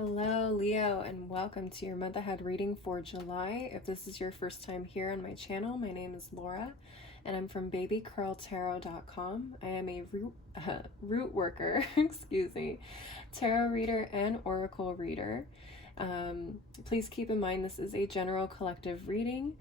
Hello, Leo, and welcome to your month ahead reading for July. If this is your first time here on my channel, my name is Laura, and I'm from babycurltarot.com. I am a root worker, excuse me, tarot reader and oracle reader. Please keep in mind this is a general collective reading,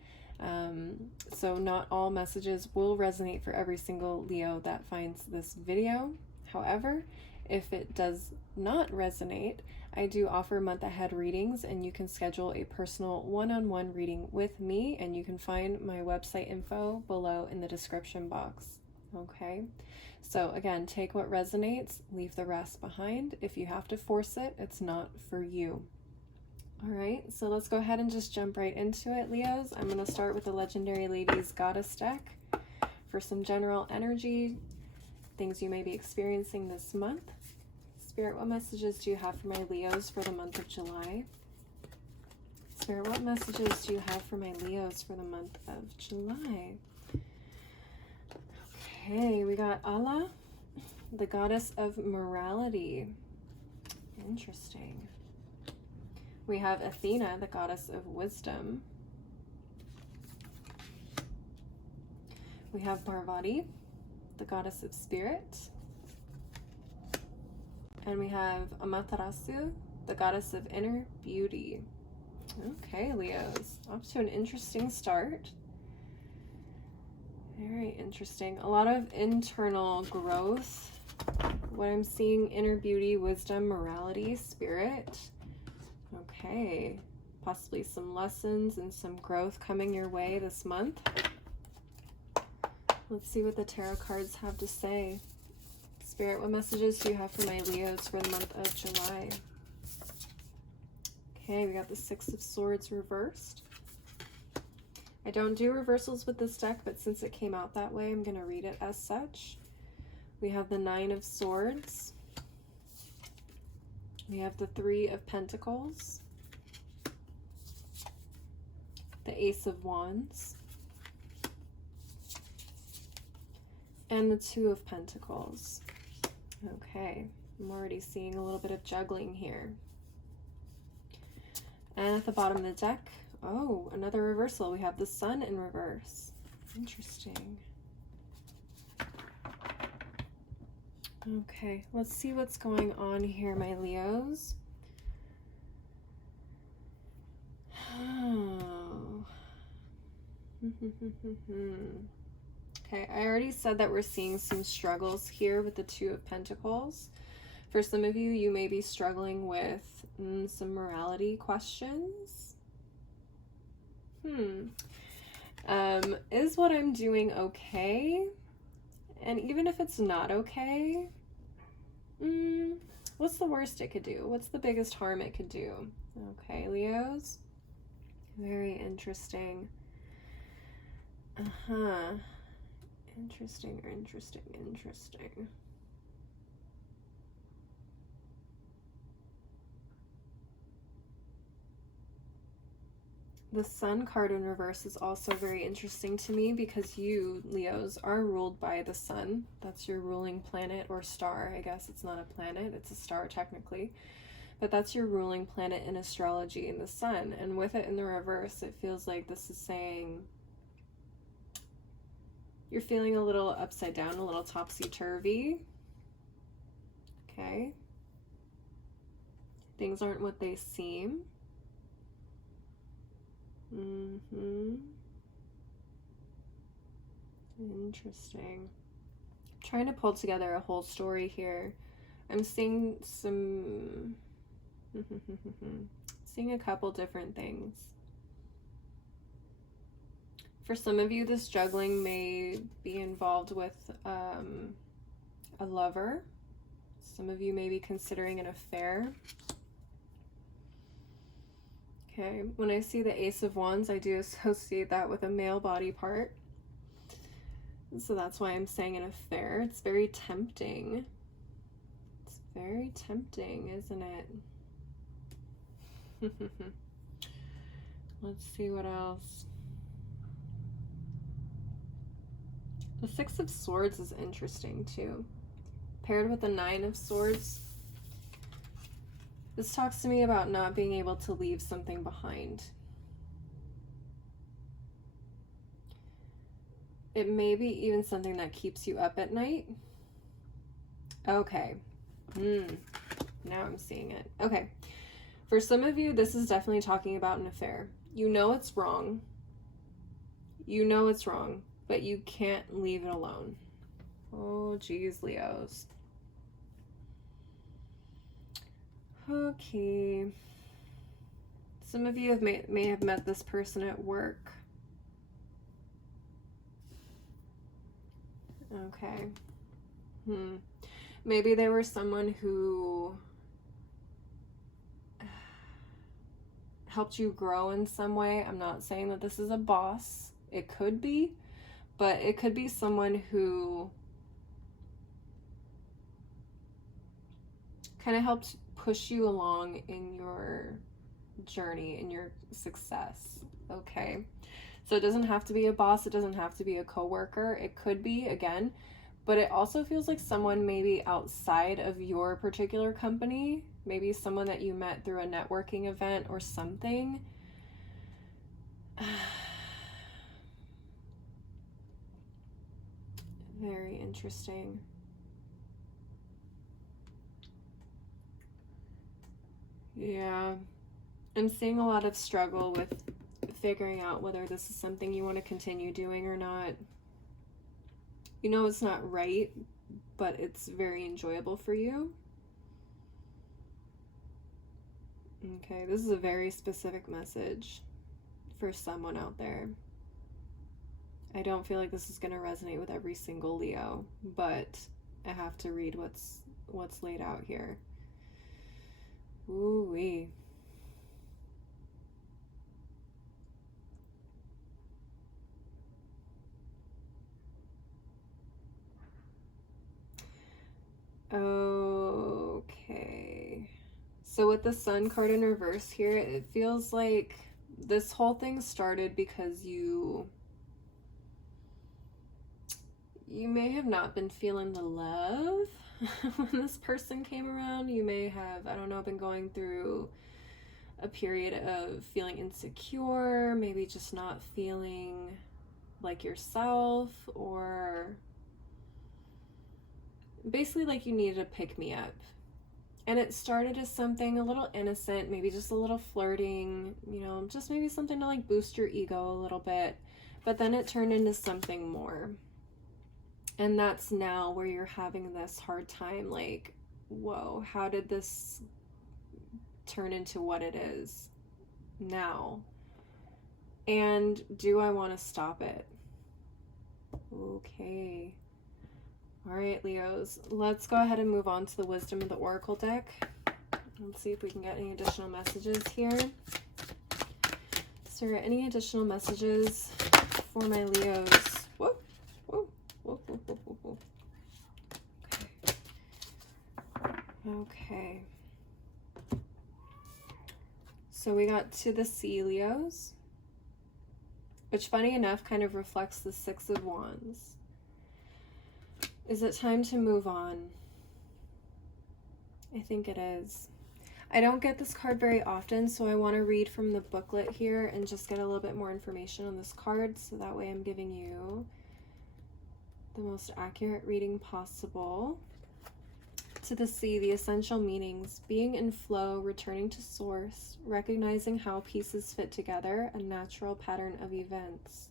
so not all messages will resonate for every single Leo that finds this video. However, if it does not resonate, I do offer month ahead readings, and you can schedule a personal one-on-one reading with me, and you can find my website info below in the description box. Okay, so again, take what resonates, leave the rest behind. If you have to force it, it's not for you. All right, so let's go ahead and just jump right into it, Leos. I'm going to start with the Legendary Ladies Goddess deck for some general energy, things you may be experiencing this month. Spirit, what messages do you have for my Leos for the month of July? Spirit, what messages do you have for my Leos for the month of July? Okay, we got Allah, the goddess of morality. Interesting. We have Athena, the goddess of wisdom. We have Parvati, the goddess of spirit. And we have Amaterasu, the goddess of inner beauty. Okay, Leos, off to an interesting start. Very interesting. A lot of internal growth. What I'm seeing, inner beauty, wisdom, morality, spirit. Okay, possibly some lessons and some growth coming your way this month. Let's see what the tarot cards have to say. Spirit, what messages do you have for my Leos for the month of July? Okay, we got the Six of Swords reversed. I don't do reversals with this deck, but since it came out that way, I'm going to read it as such. We have the Nine of Swords. We have the Three of Pentacles. The Ace of Wands. And the Two of Pentacles. Okay, I'm already seeing a little bit of juggling here. And at the bottom of the deck, oh, another reversal. We have the Sun in reverse. Interesting. Okay, let's see what's going on here, my Leos. Oh. Okay, I already said that we're seeing some struggles here with the Two of Pentacles. For some of you, you may be struggling with some morality questions. Is what I'm doing okay? And even if it's not okay, what's the worst it could do? What's the biggest harm it could do? Okay, Leos. Very interesting. Interesting. The Sun card in reverse is also very interesting to me because you, Leos, are ruled by the Sun. That's your ruling planet or star. I guess it's not a planet, it's a star technically. But that's your ruling planet in astrology, in the Sun. And with it in the reverse, it feels like this is saying you're feeling a little upside down, a little topsy-turvy. Okay. Things aren't what they seem. Interesting. I'm trying to pull together a whole story here. I'm seeing some... seeing a couple different things. For some of you, this juggling may be involved with a lover. Some of you may be considering an affair. Okay, when I see the Ace of Wands, I do associate that with a male body part. So that's why I'm saying an affair. It's very tempting. It's very tempting, isn't it? Let's see what else. The Six of Swords is interesting too. Paired with the Nine of Swords, This talks to me about not being able to leave something behind. It may be even something that keeps you up at night. Okay. Now I'm seeing it. Okay. For some of you, this is definitely talking about an affair. You know it's wrong. You know it's wrong, but you can't leave it alone. Oh, geez, Leos. Okay. Some of you may have met this person at work. Okay. Maybe they were someone who helped you grow in some way. I'm not saying that this is a boss. It could be, but it could be someone who kind of helped push you along in your journey, in your success. Okay. So it doesn't have to be a boss. It doesn't have to be a coworker. It could be, again, but it also feels like someone maybe outside of your particular company, maybe someone that you met through a networking event or something. Very interesting. Yeah. I'm seeing a lot of struggle with figuring out whether this is something you want to continue doing or not. You know it's not right, but it's very enjoyable for you. Okay, this is a very specific message for someone out there. I don't feel like this is going to resonate with every single Leo, but I have to read what's laid out here. Ooh-wee. Okay. So with the Sun card in reverse here, it feels like this whole thing started because you may have not been feeling the love when this person came around. You may have, I don't know, been going through a period of feeling insecure, maybe just not feeling like yourself, or basically like you needed a pick-me-up. And it started as something a little innocent, maybe just a little flirting, you know, just maybe something to like boost your ego a little bit. But then it turned into something more. And that's now where you're having this hard time, like, whoa, how did this turn into what it is now? And do I want to stop it? Okay. All right, Leos, let's go ahead and move on to the Wisdom of the Oracle deck. Let's see if we can get any additional messages here. Is there any additional messages for my Leos? Whoa, whoa, whoa, whoa, whoa, whoa, whoa. Okay. So we got to the Sea, Leos, which funny enough kind of reflects the Six of Wands. Is it time to move on? I think it is. I don't get this card very often, so I want to read from the booklet here and just get a little bit more information on this card, so that way I'm giving you the most accurate reading possible. To the Sea, the essential meanings: being in flow, returning to source, recognizing how pieces fit together, a natural pattern of events.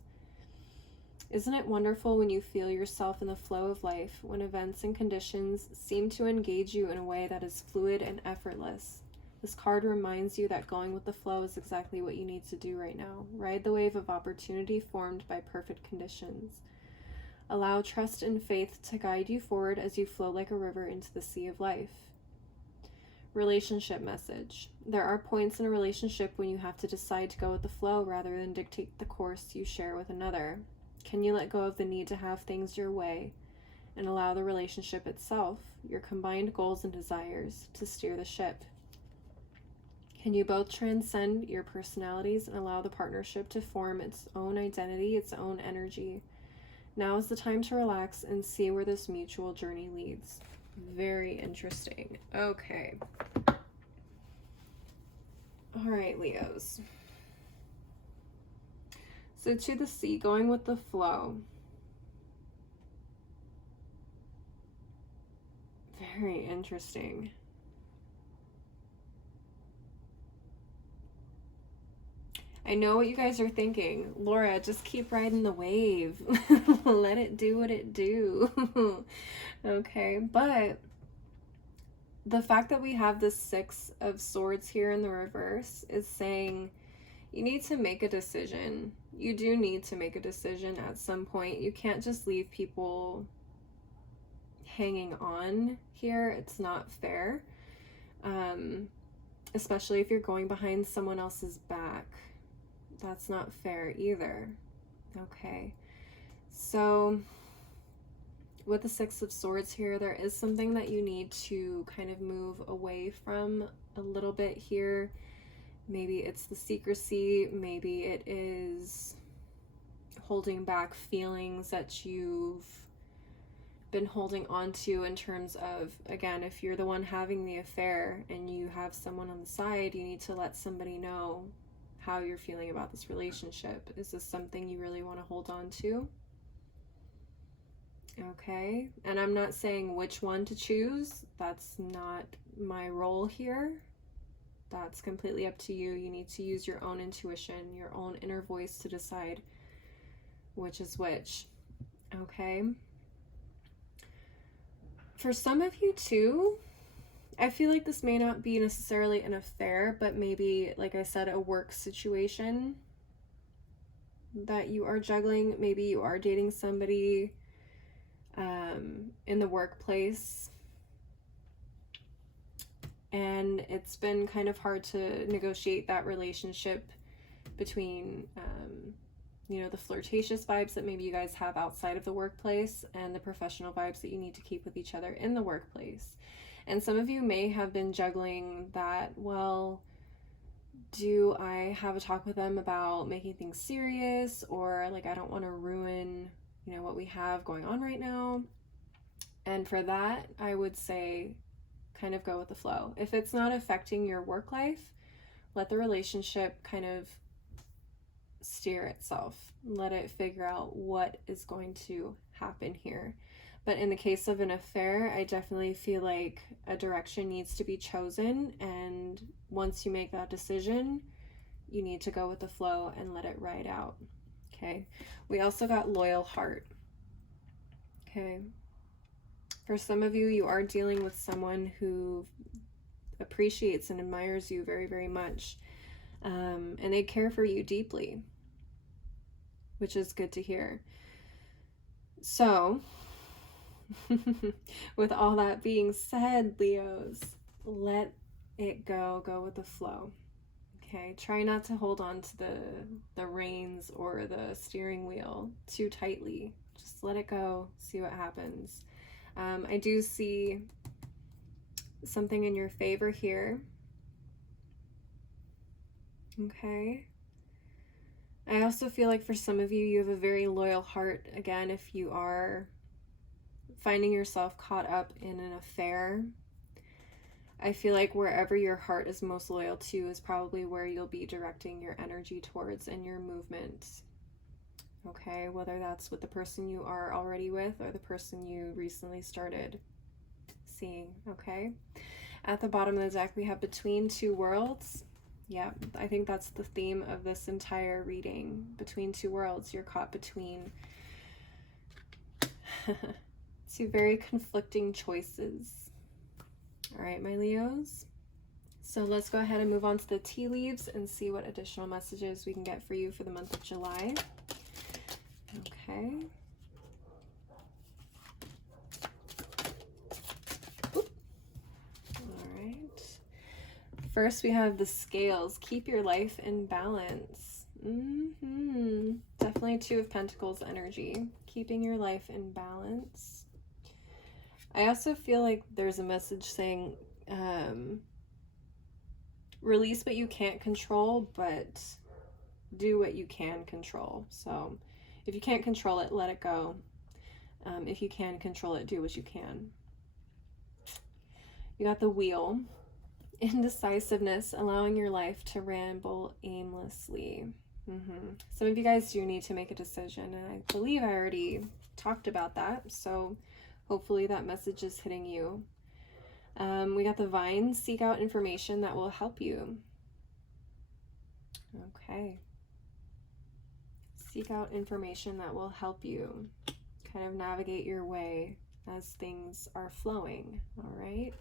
Isn't it wonderful when you feel yourself in the flow of life, when events and conditions seem to engage you in a way that is fluid and effortless? This card reminds you that going with the flow is exactly what you need to do right now. Ride the wave of opportunity formed by perfect conditions. Allow trust and faith to guide you forward as you flow like a river into the sea of life. Relationship message: there are points in a relationship when you have to decide to go with the flow rather than dictate the course you share with another. Can you let go of the need to have things your way and allow the relationship itself, your combined goals and desires, to steer the ship? Can you both transcend your personalities and allow the partnership to form its own identity, its own energy? Now is the time to relax and see where this mutual journey leads. Very interesting. Okay. All right, Leos. So to the sea, going with the flow. Very interesting. I know what you guys are thinking. Laura, just keep riding the wave. Let it do what it do. Okay, but the fact that we have the Six of Swords here in the reverse is saying you need to make a decision. You do need to make a decision at some point. You can't just leave people hanging on here. It's not fair. Especially if you're going behind someone else's back. That's not fair either. Okay. So with the Six of Swords here, there is something that you need to kind of move away from a little bit here. Maybe it's the secrecy, maybe it is holding back feelings that you've been holding on to in terms of, again, if you're the one having the affair and you have someone on the side, you need to let somebody know how you're feeling about this relationship. Is this something you really want to hold on to? Okay, and I'm not saying which one to choose. That's not my role here. That's completely up to you. You need to use your own intuition, your own inner voice to decide which is which. Okay. For some of you too, I feel like this may not be necessarily an affair, but maybe, like I said, a work situation that you are juggling. Maybe you are dating somebody in the workplace, and it's been kind of hard to negotiate that relationship between you know, the flirtatious vibes that maybe you guys have outside of the workplace and the professional vibes that you need to keep with each other in the workplace. And some of you may have been juggling that, well, do I have a talk with them about making things serious, or like I don't want to ruin, you know, what we have going on right now. And for that, I would say kind of go with the flow. If it's not affecting your work life, let the relationship kind of steer itself. Let it figure out what is going to happen here. But in the case of an affair, I definitely feel like a direction needs to be chosen, and once you make that decision, you need to go with the flow and let it ride out. Okay, we also got loyal heart. Okay, for some of you, you are dealing with someone who appreciates and admires you very, very much, and they care for you deeply, which is good to hear. So with all that being said, Leos, let it go with the flow. Okay, try not to hold on to the reins or the steering wheel too tightly. Just let it go, see what happens. I do see something in your favor here. Okay. I also feel like for some of you, you have a very loyal heart. Again, if you are finding yourself caught up in an affair, I feel like wherever your heart is most loyal to is probably where you'll be directing your energy towards and your movement. Okay, whether that's with the person you are already with or the person you recently started seeing. Okay, at the bottom of the deck we have Between Two Worlds. Yeah, I think that's the theme of this entire reading. Between two worlds. You're caught between two very conflicting choices. All right, my Leos. So let's go ahead and move on to the tea leaves and see what additional messages we can get for you for the month of July. Okay. Oop. All right. First, we have the scales. Keep your life in balance. Definitely Two of Pentacles energy. Keeping your life in balance. I also feel like there's a message saying release what you can't control, but do what you can control. So if you can't control it, let it go. If you can control it, do what you can. You got the Wheel. Indecisiveness, allowing your life to ramble aimlessly. Some of you guys do need to make a decision, and I believe I already talked about that, so hopefully that message is hitting you. We got the vine, seek out information that will help you. Okay. Seek out information that will help you kind of navigate your way as things are flowing, all right?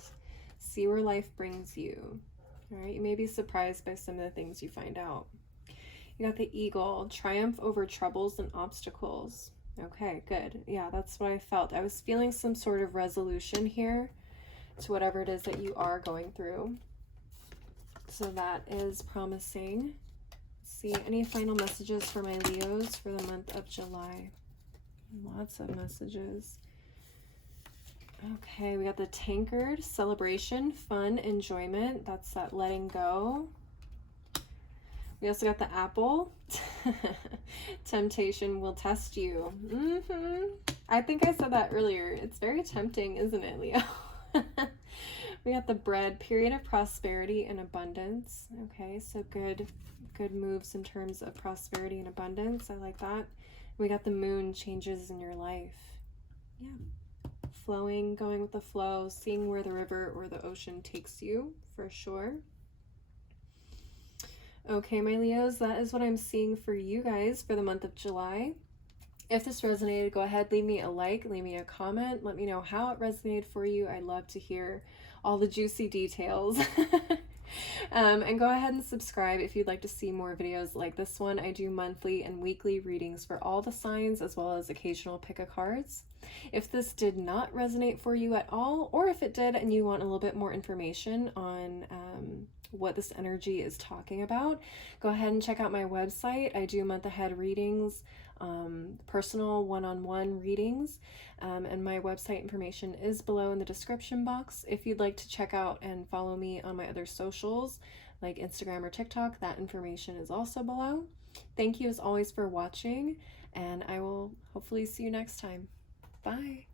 See where life brings you, all right? You may be surprised by some of the things you find out. You got the eagle, triumph over troubles and obstacles. Okay, good. Yeah, that's what I felt. I was feeling some sort of resolution here to whatever it is that you are going through. So that is promising. Let's see, any final messages for my Leos for the month of July? Lots of messages. Okay, we got the tankard, celebration, fun, enjoyment. That's that letting go. We also got the apple. Temptation will test you. I think I said that earlier. It's very tempting, isn't it, Leo? We got the bread, period of prosperity and abundance. Okay, so good moves in terms of prosperity and abundance. I like that. We got the moon, changes in your life. Yeah. Flowing, going with the flow, seeing where the river or the ocean takes you, for sure. Okay, my Leos, that is what I'm seeing for you guys for the month of July. If this resonated, go ahead, leave me a like, leave me a comment, let me know how it resonated for you. I'd love to hear all the juicy details. And go ahead and subscribe if you'd like to see more videos like this one. I do monthly and weekly readings for all the signs, as well as occasional pick-a-cards. If this did not resonate for you at all, or if it did and you want a little bit more information on what this energy is talking about, go ahead and check out my website. I do month-ahead readings, personal one-on-one readings, and my website information is below in the description box. If you'd like to check out and follow me on my other socials like Instagram or TikTok, that information is also below. Thank you as always for watching, and I will hopefully see you next time. Bye.